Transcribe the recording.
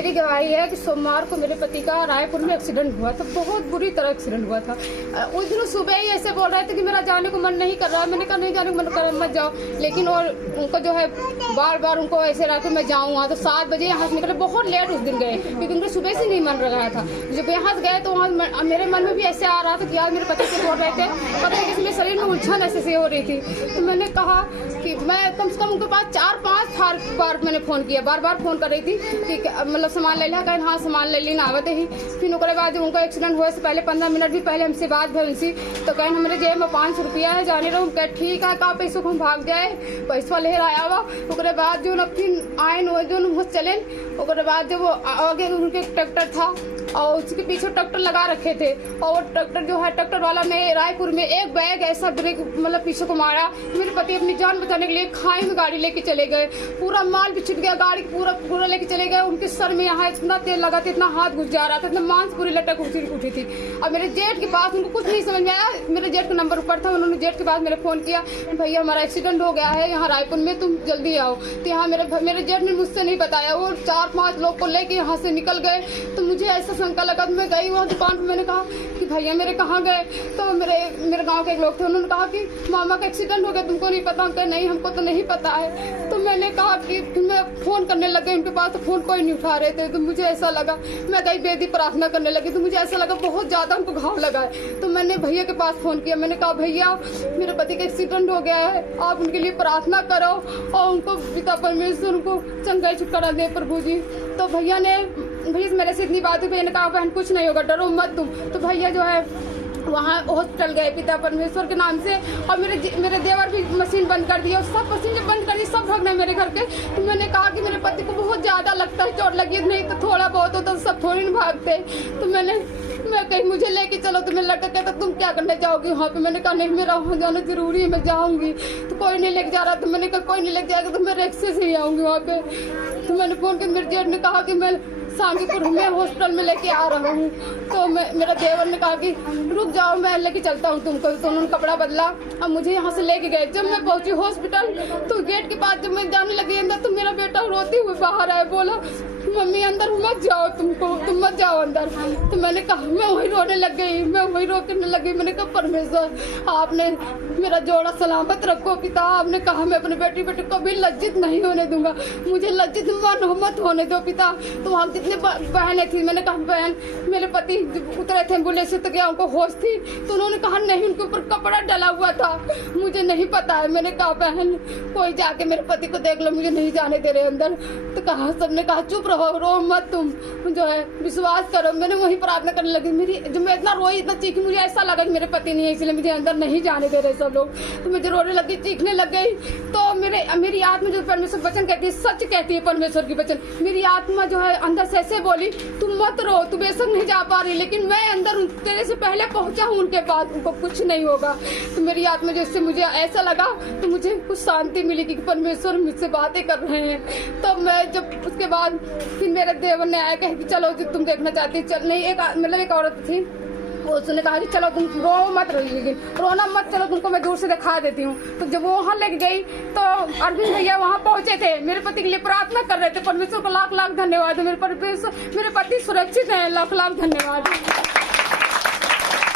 मेरी गवाही है कि सोमवार को मेरे पति का रायपुर में एक्सीडेंट हुआ था, बहुत बुरी तरह एक्सीडेंट हुआ था। उस दिन सुबह ही ऐसे बोल रहे थे कि मेरा जाने को मन नहीं कर रहा है। मैंने कहा नहीं जाने को मन कर, मत जाओ। लेकिन और उनको जो है बार बार उनको ऐसे रहा कि मैं जाऊँ वहाँ। तो 7 बजे यहाँ से निकले, बहुत लेट उस दिन गए क्योंकि उनको सुबह से नहीं मन रहा था। जब यहाँ से गए तो वहाँ मेरे मन में भी ऐसे आ रहा था कि यार मेरे पति से बोल रहे थे, पता है कि मेरे शरीर में उलझन ऐसे हो रही थी। तो मैंने कहा कि मैं कम से कम उनके पास 4-5 बार मैंने फ़ोन किया, बार बार फ़ोन कर रही थी कि मतलब सामान ले लिया। कहें हाँ सामान ले ली, आवत ही। फिर उसके बाद जब उनका एक्सीडेंट हुआ से पहले 15 मिनट भी पहले हमसे बात भई उनसी, तो कहें हमारे जेब में 500 रुपया है, जाने रहो। कहे ठीक है, कहा पैसों को हम भाग जाए, पैसा ले आया हुआ। उसके बाद जो फिर आए जो चले, उसके बाद जब वो आगे उनके ट्रैक्टर था और उसके पीछे ट्रैक्टर लगा रखे थे, और ट्रैक्टर जो है ट्रैक्टर वाला में रायपुर में एक बैग ऐसा ब्रेक मतलब पीछे को मारा। मेरे पति अपनी जान बचाने के लिए खाई में गाड़ी लेके चले गए, पूरा माल भी छूट गया, गाड़ी पूरा लेके चले गए। उनके सर में यहाँ इतना तेल लगा था, इतना हाथ घुस जा रहा था, इतना मांस पूरी लटक उठी थी। अब मेरे जेठ के पास उनको कुछ नहीं समझ में आया, मेरे जेठ का नंबर ऊपर था। उन्होंने जेठ के पास मेरे फोन किया, भैया हमारा एक्सीडेंट हो गया है यहाँ रायपुर में, तुम जल्दी आओ। तो यहाँ मेरे जेठ ने मुझसे नहीं बताया, वो 4-5 लोग को लेके यहाँ से निकल गए। तो मुझे ऐसा शंका लगा, तो मैं गई वहाँ दुकान पर। मैंने कहा कि भैया मेरे कहाँ गए? तो मेरे गांव के एक लोग थे, उन्होंने कहा कि मामा का एक्सीडेंट हो गया, तुमको नहीं पता? उनका नहीं, हमको तो नहीं पता है। तो मैंने कहा कि मैं फोन करने लग गई उनके पास, तो फोन कोई नहीं उठा रहे थे। तो मुझे ऐसा लगा, मैं गई बेदी प्रार्थना करने लगी, तो मुझे ऐसा लगा बहुत ज्यादा हमको घाव लगा है। तो मैंने भैया के पास फोन किया, मैंने कहा भैया मेरे पति का एक्सीडेंट हो गया है, आप उनके लिए प्रार्थना करो और उनको पिता परमेश्वर उनको चंगाई छुटकारा दे प्रभु जी। तो भैया मेरे से इतनी बात हुई, भैया ने कहा बहन कुछ नहीं होगा, डरो मत तुम। तो भैया जो है वहाँ हॉस्पिटल गए पिता परमेश्वर के नाम से, और मेरे देवर भी मशीन बंद कर दी, और सब मशीन जब बंद कर दी सब भाग गए मेरे घर के। तो मैंने कहा कि मेरे पति को बहुत ज्यादा लगता है चोट लगी, नहीं तो थोड़ा बहुत होता तो सब थोड़ी न भागते। तो मैं कहीं मुझे लेके चलो, तो मैं लड़का कहता तुम क्या करने जाओगी वहाँ पे? मैंने कहा नहीं मेरा वहाँ जाना जरूरी है, मैं जाऊँगी। तो कोई नहीं लेके जा रहा, तो मैंने कहा कोई नहीं लेके जाएगा तो मैं रिक्शे से ही आऊँगी वहाँ पे। तो मैंने फोन किया, मेरे जेठ ने कहा कि मैं सांगीपुर में हॉस्पिटल में लेके आ रहा हूँ। तो मेरा देवर ने कहा कि रुक जाओ मैं लेके चलता हूँ तुमको। तो उन्होंने कपड़ा बदला और मुझे यहाँ से लेके गए। जब मैं पहुंची हॉस्पिटल, तो गेट के पास जब मैं जाने लगी अंदर, तो मेरा बेटा रोते हुए बाहर आया, बोला मम्मी अंदर मत जाओ, तुम मत जाओ अंदर। तो मैंने कहा, मैं वही रोने लग गई, मैं वही रोने लग गई। मैंने कहा परमेश्वर आपने मेरा जोड़ा सलामत रखो पिता। आपने कहा मैं अपने बेटे को कभी लज्जित नहीं होने दूंगा, मुझे लज्जित मत होने दो पिता। तो वहाँ जितने बहनें थी, मैंने कहा बहन मेरे पति उतरे थे एम्बुलेंस से, तो क्या उनको होश थी? तो उन्होंने कहा नहीं, उनके ऊपर कपड़ा डला हुआ था, मुझे नहीं पता है। मैंने कहा बहन कोई जाके मेरे पति को देख लो, मुझे नहीं जाने दे रहे अंदर। तो कहा सबने कहा चुप रहो, रो मत, तुम जो है विश्वास करो। मैंने वही प्रार्थना करने लगी। जब मैं इतना रोई, इतना चीखी, मुझे ऐसा लगा कि मेरे पति नहीं है, इसलिए मुझे अंदर नहीं जाने दे रहे सब लोग। तो मुझे रोने लगी, चीखने लग गई। तो मेरी आत्मा जो परमेश्वर वचन कहती है, सच कहती है परमेश्वर की वचन, मेरी आत्मा जो है अंदर से ऐसे बोली तुम मत रो, तू बेशक नहीं जा पा रही, लेकिन मैं अंदर तेरे से पहले पहुंचा हूँ उनके पास, उनको कुछ नहीं होगा। तो मेरी आत्मा जिससे मुझे ऐसा लगा, तो मुझे कुछ शांति मिली कि परमेश्वर मुझसे बातें कर रहे हैं। तो मैं जब उसके बाद फिर मेरे देवर ने आया कह कि चलो जो तुम देखना चाहती, चल नहीं, एक औरत थी, उसने कहा कि चलो तुम रो मत, लेकिन रोना मत, चलो तुमको मैं दूर से दिखा देती हूँ। तो जब वो वहाँ लेके गई, तो अरविंद भैया वहाँ पहुंचे थे, मेरे पति के लिए प्रार्थना कर रहे थे। परमेश्वर को लाख लाख धन्यवाद, मेरे पति सुरक्षित है, लाख लाख धन्यवाद।